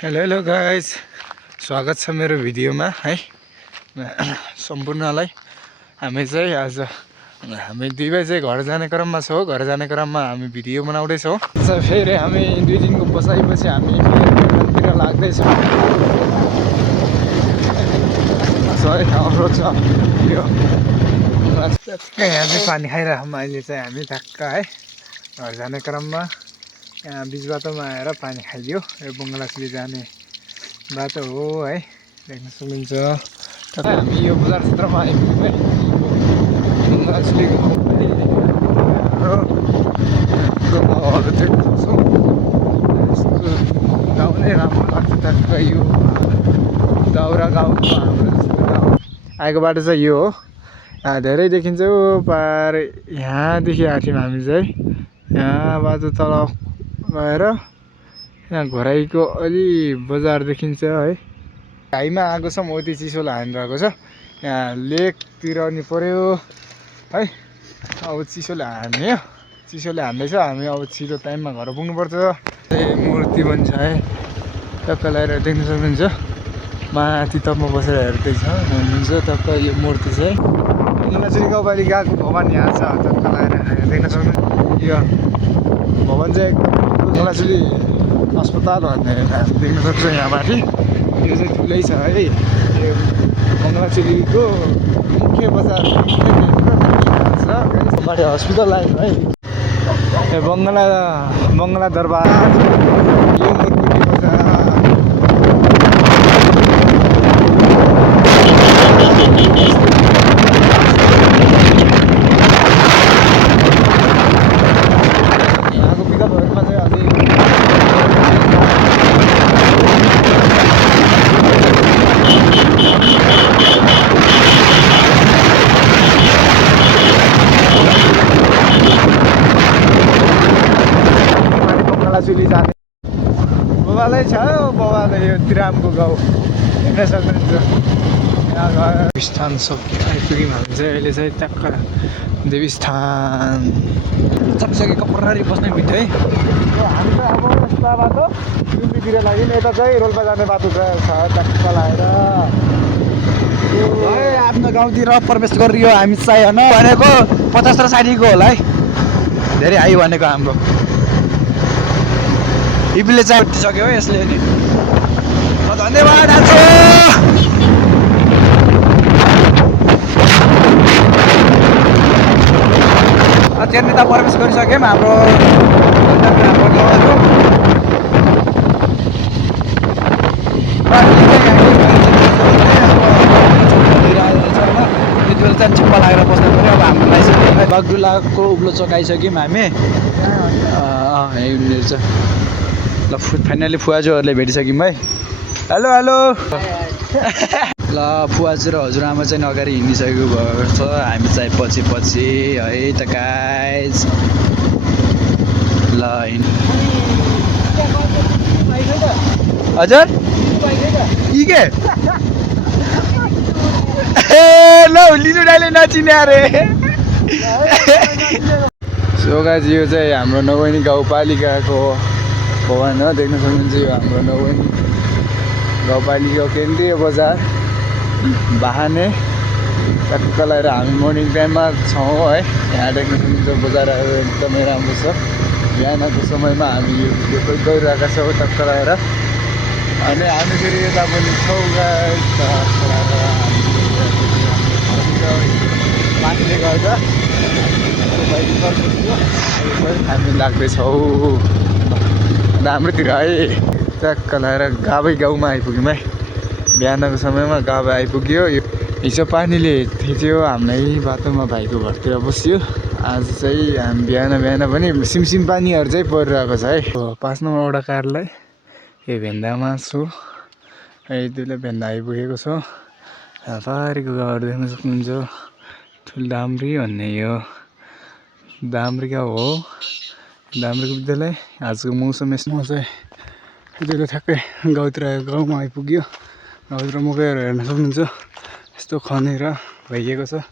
Hello guys, स्वागत छ मेरो भिडियोमा है। सम्पूर्णलाई हामी चाहिँ आज हामी दुई भाइ चाहिँ घर जाने क्रममा छौँ। घर जाने क्रममा हामी भिडियो बनाउँदैछौँ। फेरि हामी 2 दिनको बसाइपछि हामी तिर लाग्दैछौँ। हाम्रो छ यो यहाँ चाहिँ पानी खाइरहेको अहिले चाहिँ हामी ढक्क है घर जाने क्रममा यहाँ बिच बाटोमा आएर पानी खाइदियो। यो बङ्गलासुली जाने बाटो हो है, देख्न सक्नुहुन्छ। हामी यो बजार क्षेत्रमा आइपुग्यौँ है। बङ्गलासुली गाउँहरू देख्न सक्छौँ। गाउँ नै राम्रो लाग्छ। टक्क यो दाउरा गाउँको हाम्रो गाउँ आएको बाटो चाहिँ यो हो। धेरै देखिन्छ पार यहाँदेखि आएको थियौँ हामी चाहिँ। यहाँ बाटो तल गएर यहाँ घोराइको अलि बजार देखिन्छ है। हाईमा आएको छौँ, उति चिसोले हानिरहेको छ। यहाँ लेकतिर नि पर्यो है। अब चिसोले हान्यो, चिसोले हान्दैछ। हामी अब छिटो टाइममा घर पुग्नुपर्छ। मूर्ति बन्छ है, टक्क लगाएर देख्न सक्नुहुन्छ। माथि तपमा बसेर हेर्दैछ हुनुहुन्छ टक्क यो मूर्ति चाहिँ। बङ्गलासुली गाउँपालिकाको भवन यहाँ छ, टक्क लगाएर देख्न सक्नुहुन्छ। यो भवन चाहिँ एकदम बङ्गलासुली अस्पताल भन्ने देख्न सक्छ यहाँ माथि। यो चाहिँ ठुलै छ है। यो बङ्गलासुलीको मुख्य बजार माथि हस्पिटल लाइन है। यो बङ्गला दरबार, यो मुर्कुटी बजार। यहाँको पिकअपहरूमा चाहिँ अझै बङ्गलासुली जाने बाबालाई छ। बाबाले यो तिरामको गाउँ हेर्न सक्नुहुन्छ। यहाँ देवीस्थान आइपुग्यौँ हामी चाहिँ अहिले चाहिँ टक्क देवीस्थान चकिसके कपरारी बस्ने बित्थै है। हामी चाहिँ अब यस्ता बाटो दिल्लीतिर लाग्यो। यता चाहिँ रोल्पा जाने बाटो छ टक्क लगाएर। आफ्नो गाउँतिर प्रवेश गरियो हामी चाहिँ होइन भनेको 50 र 60को होला है। धेरै आयो भनेको हाम्रो इपीले चाहिँ उठिसक्यो हो यसले नि। धन्यवाद आजु। त्यहाँनिर त प्रवेश गरिसक्यौँ हाम्रो गाउँहरू। त्यति बेला चाहिँ चिप्पा लागेर बस्नु पऱ्यो। अब हाम्रो लाइसेन्स बागडुलाको उब्लो चोकाइसक्यौँ हामी। यहीँनिर छ ल। फाइनली फुवाजुहरूले भेटिसक्यौँ है। हेलो हेलो ल। फुवाजु र हजुरआमा चाहिँ अगाडि हिँडिसकेको भएको छ। हामी चाहिँ पछि पछि है त गाइज। ल हजुर यी के ल लिनु डाइले नचिने अरे। सो गाइज यो चाहिँ हाम्रो नवैनी गाउँपालिकाको भवन हो, देख्न सक्नुहुन्छ। यो हाम्रो नवैनी गाउँपालिका केन्द्रीय बजार बहाने टक्क लगाएर हामी मर्निङ टाइममा छौँ है। यहाँ देख्न सक्नुहुन्छ बजारहरू एकदमै राम्रो छ। बिहानको समयमा हामी यो भिडियो गरिरहेका छौँ टक्क लगाएर। अनि हामी फेरि यता पनि छौँ गाइस। पानीले गर्दा हामी लाग्दैछौँ हाम्रोतिर है। टक्क लगाएर गाबै गाउँमा आइपुग्यौँ है। बिहानको समयमा गाबै आइपुग्यो। यो हिजो पानीले थिच्यो हामीलाई बाटोमा भाइको घरतिर बस्यो। आज चाहिँ हामी बिहान पनि सिमसिम पानीहरू चाहिँ परिरहेको छ है। 5 नम्बर वडा कार्यालय यो भेन्दामा छु। यतिले भेन्दा आइपुगेको छ। पारिको गाउँहरू देख्न सक्नुहुन्छ। ठुलडाम्री भन्ने यो डाम्री गाउँ हो, डाम्रीको विद्यालय। आजको मौसम यसमा चाहिँ यतिले ठ्याक्कै गाउँमा आइपुग्यो। गाउँतिर मकैहरू हेर्न सक्नुहुन्छ। यस्तो खनेर भइएको छ।